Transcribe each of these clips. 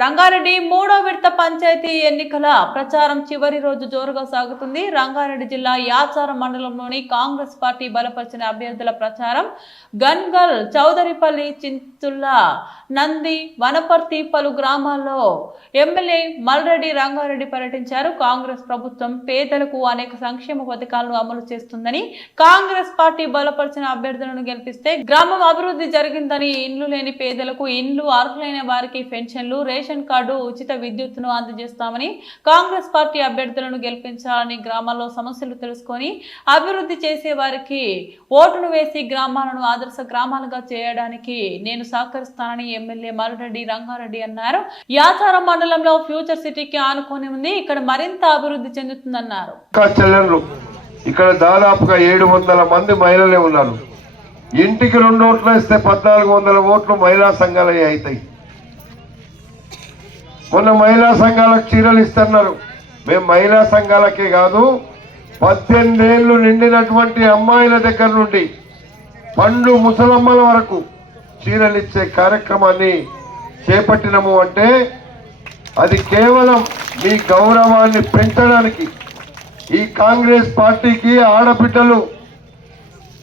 Rangareddy మూడో విడత పంచాయతీ ఎన్నికల ప్రచారం చివరి రోజు జోరుగా సాగుతుంది. రంగారెడ్డి జిల్లా యాచారం మండలంలోని కాంగ్రెస్ పార్టీ బలపరిచిన అభ్యర్థుల ప్రచారం గన్గల్ చౌదరిపల్లి చింతుల్లా నంది వనపర్తి పలు గ్రామాల్లో ఎమ్మెల్యే మల్రెడ్డి రంగారెడ్డి పర్యటించారు. కాంగ్రెస్ ప్రభుత్వం పేదలకు అనేక సంక్షేమ పథకాలను అమలు చేస్తుందని కాంగ్రెస్ పార్టీ బలపరిచిన అభ్యర్థులను గెలిపిస్తే గ్రామం అభివృద్ధి జరిగిందని ఇండ్లు లేని పేదలకు ఇండ్లు అర్హులైన వారికి పెన్షన్లు రేషన్ కార్డు ఉచిత విద్యుత్ను అందజేస్తామని కాంగ్రెస్ పార్టీ అభ్యర్థులను గెలిపించాలని గ్రామాల్లో సమస్యలు తెలుసుకొని అభివృద్ధి చేసే వారికి ఓటును వేసి గ్రామాలను ఆదర్శ గ్రామాలుగా చేయడానికి నేను సహకరిస్తానని ఎమ్మెల్యే మల్రెడ్డి రంగారెడ్డి అన్నారు. యాచారం మండలంలో ఫ్యూచర్ సిటీకి ఆనుకొని ఉంది. ఇక్కడ మరింత అభివృద్ధి చెందుతుందన్నారు. ఇక్కడ దాదాపుగా ఏడు వందల మంది మహిళలే ఉన్నారు. ఇంటికి రెండు ఓట్లు ఇస్తే పద్నాలుగు వందల ఓట్లు మహిళా సంఘాలే అవుతాయి. మొన్న మహిళా సంఘాలకు చీరలు ఇస్తున్నారు. మేము మహిళా సంఘాలకే కాదు పద్దెనిమిదేళ్ళు నిండినటువంటి అమ్మాయిల దగ్గర నుండి పండు ముసలమ్మల వరకు చీరలు ఇచ్చే కార్యక్రమాన్ని చేపట్టినము అంటే అది కేవలం మీ గౌరవాన్ని పెంచడానికి ఈ కాంగ్రెస్ పార్టీకి ఆడబిడ్డలు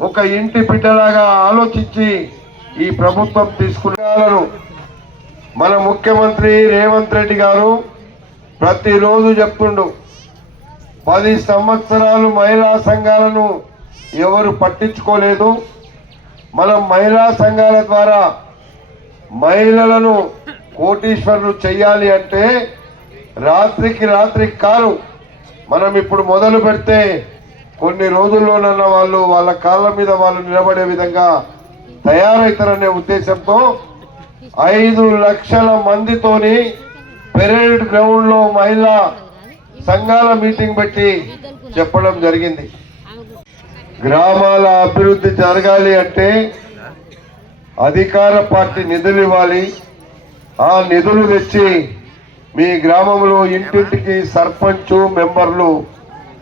ఒక ఇంటి బిడ్డలాగా ఆలోచించి ఈ ప్రభుత్వం తీసుకున్నాలను మన ముఖ్యమంత్రి రేవంత్ రెడ్డి గారు ప్రతిరోజు చెప్తుండు పది సంవత్సరాలు మహిళా సంఘాలను ఎవరు పట్టించుకోలేదు. మనం మహిళా సంఘాల ద్వారా మహిళలను కోటీశ్వరులు చెయ్యాలి అంటే రాత్రికి రాత్రి కారు మనం ఇప్పుడు మొదలు పెడితే కొన్ని రోజుల్లోనన్న వాళ్ళు వాళ్ళ కాళ్ళ మీద వాళ్ళు నిలబడే విధంగా తయారవుతారనే ఉద్దేశంతో ఐదు లక్షల మందితోని పెరేడ్ గ్రౌండ్లో మహిళా సంఘాల మీటింగ్ పెట్టి చెప్పడం జరిగింది. గ్రామాల అభివృద్ధి జరగాలి అంటే అధికార పార్టీ నిధులు ఇవ్వాలి. ఆ నిధులు తెచ్చి మీ గ్రామంలో ఇంటింటికి సర్పంచ్ మెంబర్లు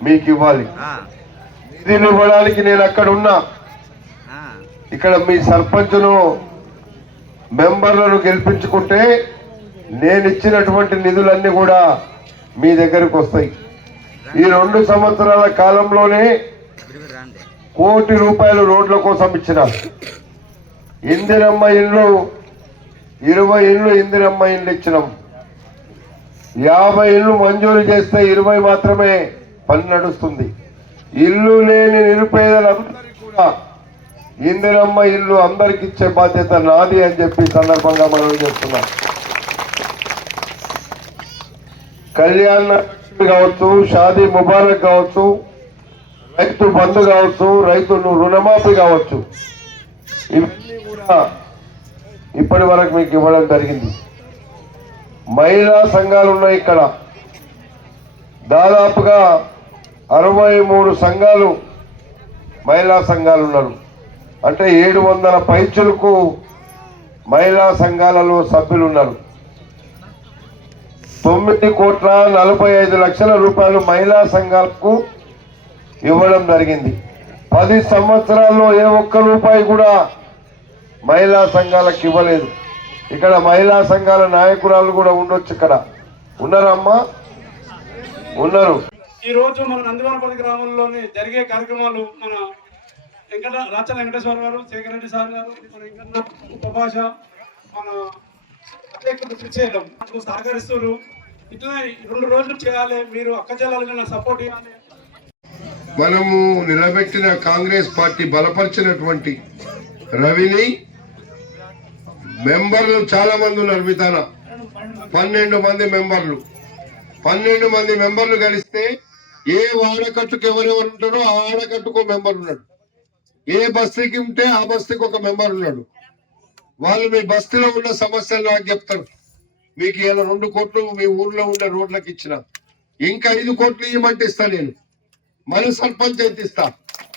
మీకు ఇవ్వాలి. నిధులు ఇవ్వడానికి నేను అక్కడ ఉన్నా. ఇక్కడ మీ సర్పంచ్ను మెంబర్లను గెలిపించుకుంటే నేను ఇచ్చినటువంటి నిధులన్నీ కూడా మీ దగ్గరకు వస్తాయి. ఈ రెండు సంవత్సరాల కాలంలోనే కోటి రూపాయలు రోడ్ల కోసం ఇచ్చిన. ఇందిరమ్మ ఇల్లు ఇరవై ఇల్లు ఇందిరమ్మ ఇల్లు ఇచ్చినాం. యాభై ఇల్లు మంజూరు చేస్తే ఇరవై మాత్రమే పని నడుస్తుంది. ఇల్లు లేని నిరుపేదలందరికీ కూడా ఇందిరమ్మ ఇల్లు అందరికి ఇచ్చే బాధ్యత నాది అని చెప్పి సందర్భంగా మనం చేస్తున్నాం. కళ్యాణ లక్ష్మి కావచ్చు షాదీ ముబారక్ కావచ్చు రైతు బంధు కావచ్చు రైతులు రుణమాఫీ కావచ్చు. ఇవన్నీ కూడా ఇప్పటి వరకు మీకు ఇవ్వడం జరిగింది. మహిళా సంఘాలు ఉన్నాయి ఇక్కడ. దాదాపుగా అరవై మూడు సంఘాలు మహిళా సంఘాలు ఉన్నారు. అంటే ఏడు వందల పైచులకు మహిళా సంఘాలలో సభ్యులు ఉన్నారు తొమ్మిది కోట్ల నలభై ఐదు లక్షల రూపాయలు మహిళా సంఘాలకు ఇవ్వడం జరిగింది. పది సంవత్సరాల్లో ఏ ఒక్క రూపాయి కూడా మహిళా సంఘాలకు ఇవ్వలేదు. ఇక్కడ మహిళా సంఘాల నాయకురాలు కూడా ఉండొచ్చు ఇక్కడ. ఉన్నారమ్మా ఉన్నారు. ఈరోజు మన నందివనపల్లి గ్రామంలోని జరిగే కార్యక్రమాలు మన వెంకట రాచల వెంకటేశ్వర గారు శేఖరెడ్డి సార్ గారు మన ఉపభాష మన చేయడం శ్రీశైలం నాకు ఇట్లా రెండు రోజులు చేయాలి. మీరు అక్క జిల్లాలు సపోర్ట్ ఇవ్వాలి. మనము నిలబెట్టిన కాంగ్రెస్ పార్టీ బలపరిచినటువంటి రవిని మెంబర్లు చాలా మంది ఉన్నారు మితాన పన్నెండు మంది మెంబర్లు. పన్నెండు మంది మెంబర్లు కలిస్తే ఏ ఆడకట్టుకు ఎవరెవరు ఉంటారో ఆ ఆడకట్టుకు మెంబర్ ఉన్నాడు. ఏ బస్తీకి ఉంటే ఆ బస్తీకి ఒక మెంబర్ ఉన్నాడు. వాళ్ళు మీ బస్తీలో ఉన్న సమస్యలు నాకు చెప్తారు. మీకు ఇలా రెండు కోట్లు మీ ఊర్లో ఉండే రోడ్లకు ఇచ్చిన. ఇంకా ఐదు కోట్లు ఇవ్వమంటే ఇస్తా నేను. మన సర్పంచ్ ఎంత ఇస్తా?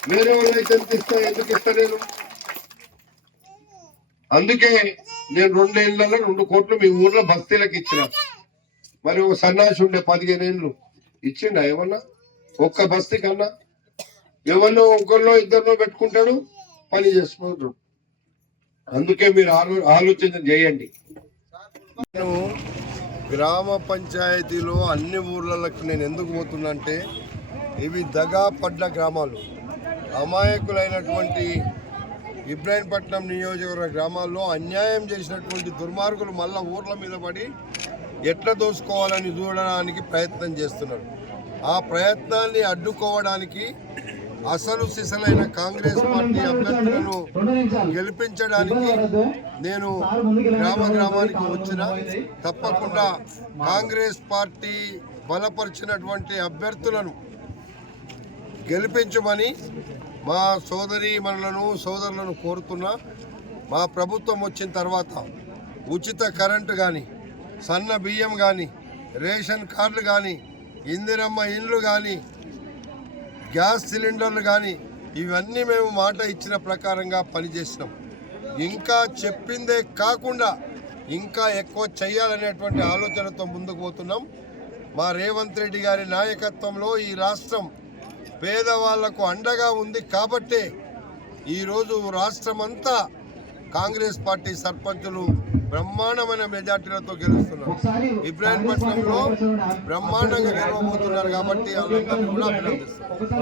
వేరే వాళ్ళైతే ఎంత ఇస్తా ఎందుకు ఇస్తా నేను? అందుకే నేను రెండేళ్ళలో రెండు కోట్లు మీ ఊర్లో బస్తీలకు ఇచ్చిన. మరి ఒక సన్నాసి ఉండే పదిహేను ఏళ్ళు. ఇచ్చిండా ఏమన్నా? ఒక్క బస్తీ కన్నా? ఎవరినో ఒకరినో ఇద్దరినో పెట్టుకుంటాడు పని చేసుకుంటాడు అందుకే మీరు ఆలో ఆలోచన చేయండి. నేను గ్రామ పంచాయతీలో అన్ని ఊర్లకి నేను ఎందుకు పోతున్నా అంటే ఇవి దగా పడ్డ గ్రామాలు. అమాయకులైనటువంటి ఇబ్రాహీంపట్నం నియోజకవర్గ గ్రామాల్లో అన్యాయం చేసినటువంటి దుర్మార్గులు మళ్ళా ఊర్ల మీద పడి ఎట్లా దోసుకోవాలని చూడడానికి ప్రయత్నం చేస్తున్నారు. ఆ ప్రయత్నాన్ని అడ్డుకోవడానికి అసలు సిసలైన కాంగ్రెస్ పార్టీ అభ్యర్థులను గెలిపించడానికి నేను గ్రామ గ్రామానికి వచ్చిన తప్పకుండా కాంగ్రెస్ పార్టీ బలపరిచినటువంటి అభ్యర్థులను గెలిపించమని మా సోదరి మనలను సోదరులను కోరుతున్నా. మా ప్రభుత్వం వచ్చిన తర్వాత ఉచిత కరెంటు కానీ సన్న బియ్యం కానీ రేషన్ కార్డులు కానీ ఇందిరమ్మ ఇండ్లు కానీ గ్యాస్ సిలిండర్లు కానీ ఇవన్నీ మేము మాట ఇచ్చిన ప్రకారంగా పనిచేసినాం. ఇంకా చెప్పిందే కాకుండా ఇంకా ఎక్కువ చేయాలనేటువంటి ఆలోచనతో ముందుకు పోతున్నాం. మా రేవంత్ రెడ్డి గారి నాయకత్వంలో ఈ రాష్ట్రం పేదవాళ్ళకు అండగా ఉంది కాబట్టే ఈరోజు రాష్ట్రమంతా కాంగ్రెస్ పార్టీ సర్పంచులు బ్రహ్మాండమైన మెజార్టీలతో గెలుస్తున్నారు. ఇబ్రాహీంపట్నంలో బ్రహ్మాండంగా గెలవబోతున్నారు కాబట్టి కూడా అభినందిస్తున్నారు